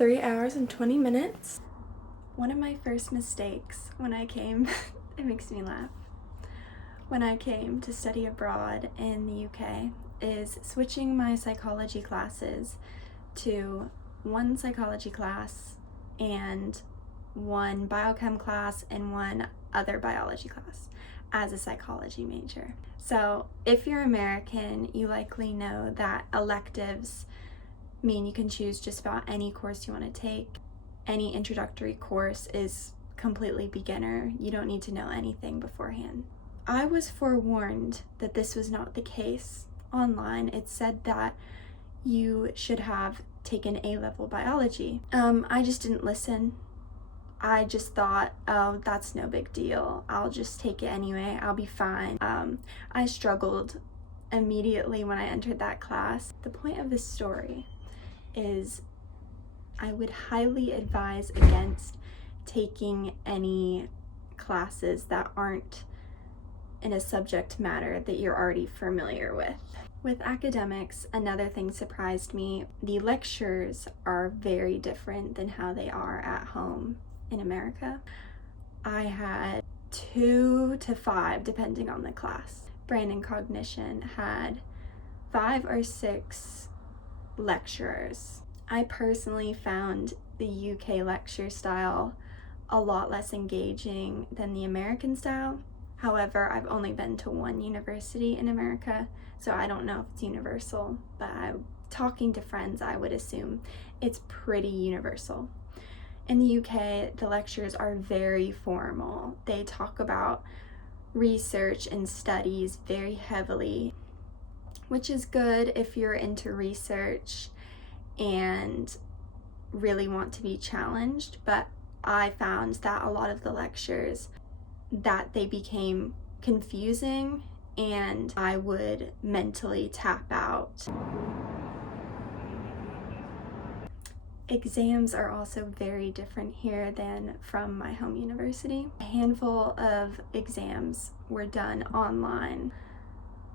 3 hours and 20 minutes. One of my first mistakes when I came, it makes me laugh, when I came to study abroad in the UK is switching my psychology classes to one psychology class and one biochem class and one other biology class as a psychology major. So if you're American, you likely know that electives mean you can choose just about any course you want to take. Any introductory course is completely beginner. You don't need to know anything beforehand. I was forewarned that this was not the case. Online, it said that you should have taken A-level biology. I just didn't listen. I just thought, oh, that's no big deal. I'll just take it anyway. I'll be fine. I struggled immediately when I entered that class. The point of this story is I would highly advise against taking any classes that aren't in a subject matter that you're already familiar with. With academics, another thing surprised me. The lectures are very different than how they are at home in America. I had 2 to 5 depending on the class. Brain and cognition had 5 or 6 lecturers. I personally found the UK lecture style a lot less engaging than the American style. However, I've only been to one university in America, so I don't know if it's universal, but talking to friends, I would assume it's pretty universal. In the UK, the lectures are very formal. They talk about research and studies very heavily, which is good if you're into research and really want to be challenged, but I found that a lot of the lectures that they became confusing and I would mentally tap out. Exams are also very different here than from my home university. A handful of exams were done online.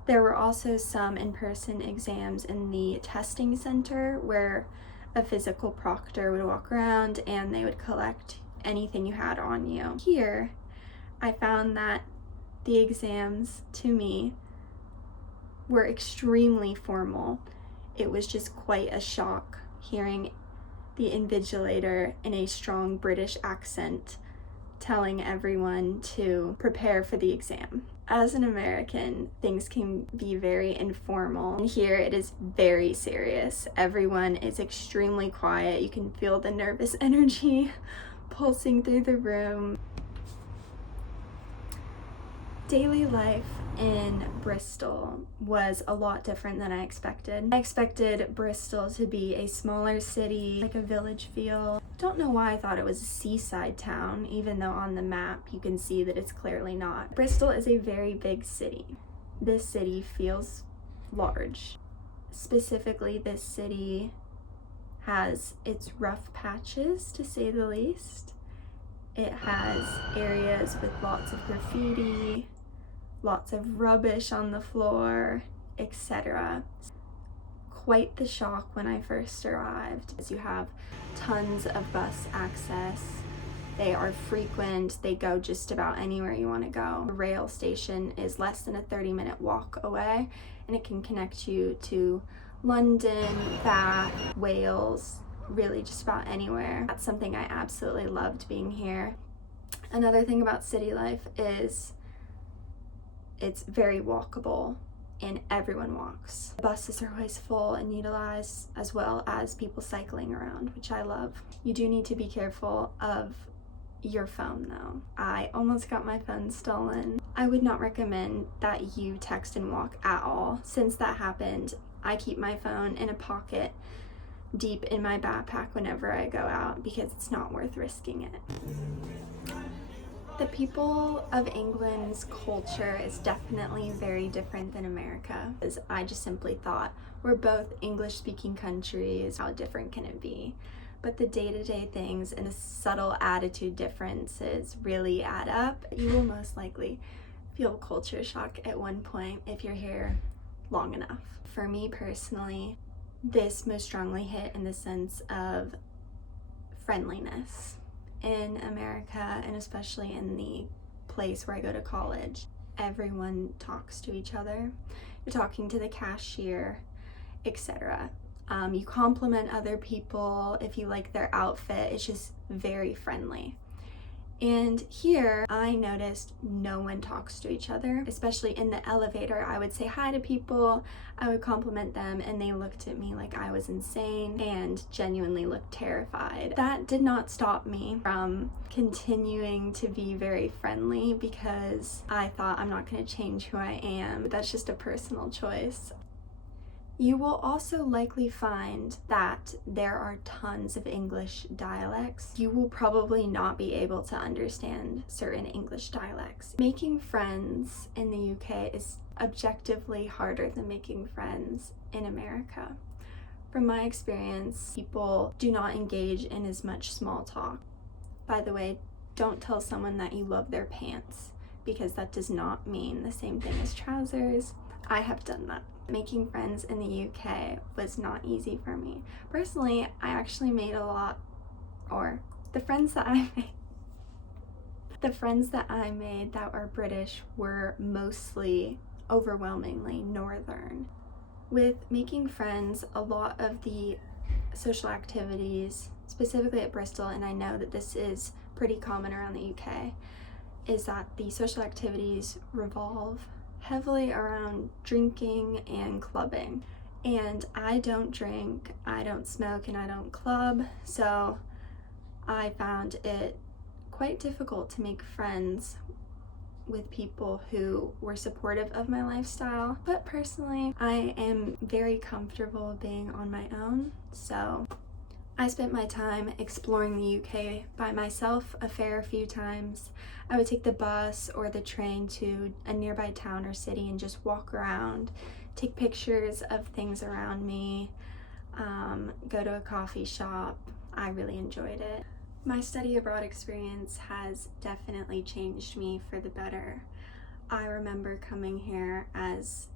There were also some in-person exams in the testing center where a physical proctor would walk around and they would collect anything you had on you. Here, I found that the exams, to me, were extremely formal. It was just quite a shock hearing the invigilator in a strong British accent telling everyone to prepare for the exam. As an American, things can be very informal. And here it is very serious. Everyone is extremely quiet. You can feel the nervous energy pulsing through the room. Daily life in Bristol was a lot different than I expected. I expected Bristol to be a smaller city, like a village feel. Don't know why I thought it was a seaside town, even though on the map you can see that it's clearly not. Bristol is a very big city. This city feels large. Specifically, this city has its rough patches, to say the least. It has areas with lots of graffiti, lots of rubbish on the floor, etc. Quite the shock when I first arrived, as you have tons of bus access. They are frequent, they go just about anywhere you want to go. The rail station is less than a 30-minute walk away, and it can connect you to London, Bath, Wales, really just about anywhere. That's something I absolutely loved being here. Another thing about city life is it's very walkable and everyone walks. The buses are always full and utilized, as well as people cycling around, which I love. You do need to be careful of your phone though. I almost got my phone stolen. I would not recommend that you text and walk at all. Since that happened, I keep my phone in a pocket deep in my backpack whenever I go out because it's not worth risking it. The people of England's culture is definitely very different than America. As I just simply thought, we're both English-speaking countries, how different can it be? But the day-to-day things and the subtle attitude differences really add up. You will most likely feel culture shock at one point if you're here long enough. For me personally, this most strongly hit in the sense of friendliness. In America, and especially in the place where I go to college, everyone talks to each other. You're talking to the cashier, etc. You compliment other people if you like their outfit. It's just very friendly. And here, I noticed no one talks to each other, especially in the elevator. I would say hi to people, I would compliment them, and they looked at me like I was insane and genuinely looked terrified. That did not stop me from continuing to be very friendly because I thought I'm not going to change who I am. That's just a personal choice. You will also likely find that there are tons of English dialects. You will probably not be able to understand certain English dialects. Making friends in the UK is objectively harder than making friends in America. From my experience, people do not engage in as much small talk. By the way, don't tell someone that you love their pants, because that does not mean the same thing as trousers. I have done that. Making friends in the UK was not easy for me. Personally, I actually made a lot, or the friends that I made that were British were mostly overwhelmingly Northern. With making friends, a lot of the social activities, specifically at Bristol, and I know that this is pretty common around the UK, is that the social activities revolve heavily around drinking and clubbing. And I don't drink, I don't smoke, and I don't club, so I found it quite difficult to make friends with people who were supportive of my lifestyle. But personally, I am very comfortable being on my own, so I spent my time exploring the UK by myself a fair few times. I would take the bus or the train to a nearby town or city and just walk around, take pictures of things around me, go to a coffee shop. I really enjoyed it. My study abroad experience has definitely changed me for the better. I remember coming here as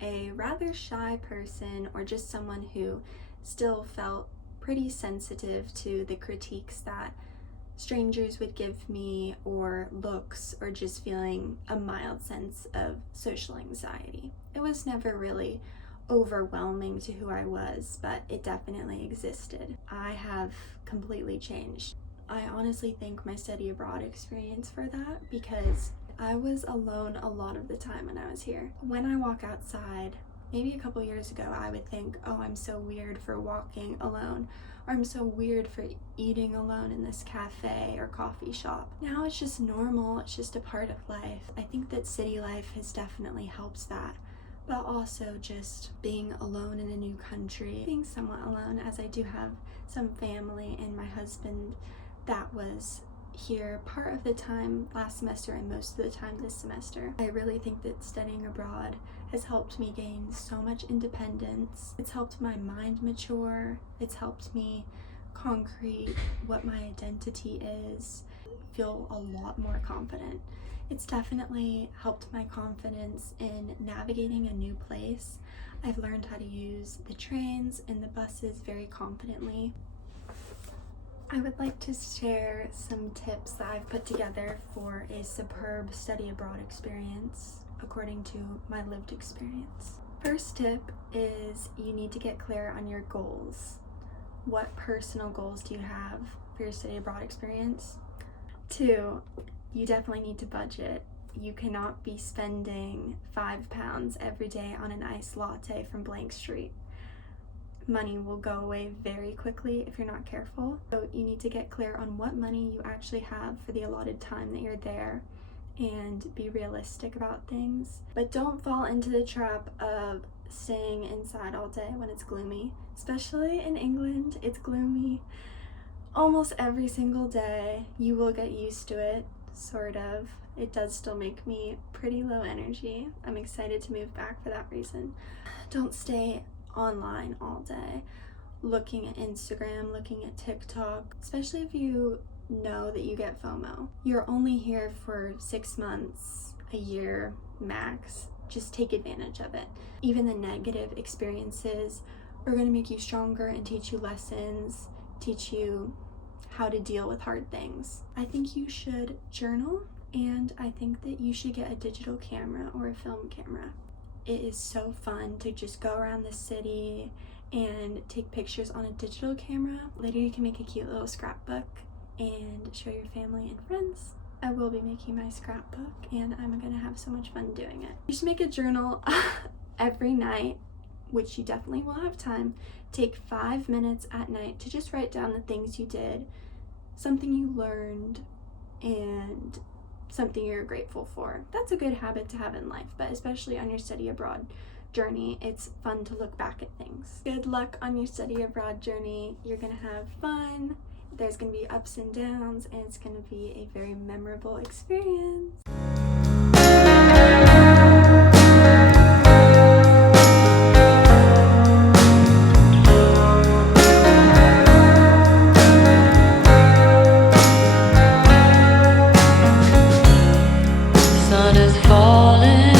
a rather shy person, or just someone who still felt pretty sensitive to the critiques that strangers would give me, or looks, or just feeling a mild sense of social anxiety. It was never really overwhelming to who I was, but it definitely existed. I have completely changed. I honestly thank my study abroad experience for that, because I was alone a lot of the time when I was here. When I walk outside, maybe a couple years ago, I would think, oh, I'm so weird for walking alone, or I'm so weird for eating alone in this cafe or coffee shop. Now it's just normal, it's just a part of life. I think that city life has definitely helped that, but also just being alone in a new country, being somewhat alone, as I do have some family and my husband that was here part of the time last semester and most of the time this semester. I really think that studying abroad has helped me gain so much independence. It's helped my mind mature. It's helped me concrete what my identity is, feel a lot more confident. It's definitely helped my confidence in navigating a new place. I've learned how to use the trains and the buses very confidently. I would like to share some tips that I've put together for a superb study abroad experience according to my lived experience. First tip is you need to get clear on your goals. What personal goals do you have for your study abroad experience? 2, you definitely need to budget. You cannot be spending £5 every day on an iced latte from Blank Street. Money will go away very quickly if you're not careful. So you need to get clear on what money you actually have for the allotted time that you're there and be realistic about things. But don't fall into the trap of staying inside all day when it's gloomy. Especially in England, it's gloomy almost every single day. You will get used to it, sort of. It does still make me pretty low energy. I'm excited to move back for that reason. Don't stay online all day looking at Instagram, looking at TikTok, especially if you know that you get FOMO. You're only here for 6 months, a year max. Just take advantage of it. Even the negative experiences are going to make you stronger and teach you lessons, teach you how to deal with hard things. I think you should journal, and I think that you should get a digital camera or a film camera. It is so fun to just go around the city and take pictures on a digital camera. Later you can make a cute little scrapbook and show your family and friends. I will be making my scrapbook and I'm gonna have so much fun doing it. You should make a journal every night, which you definitely will have time. Take 5 minutes at night to just write down the things you did, something you learned, and something you're grateful for. That's a good habit to have in life, but especially on your study abroad journey, it's fun to look back at things. Good luck on your study abroad journey. You're gonna have fun. There's gonna be ups and downs, and it's gonna be a very memorable experience. Sun is falling,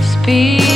speed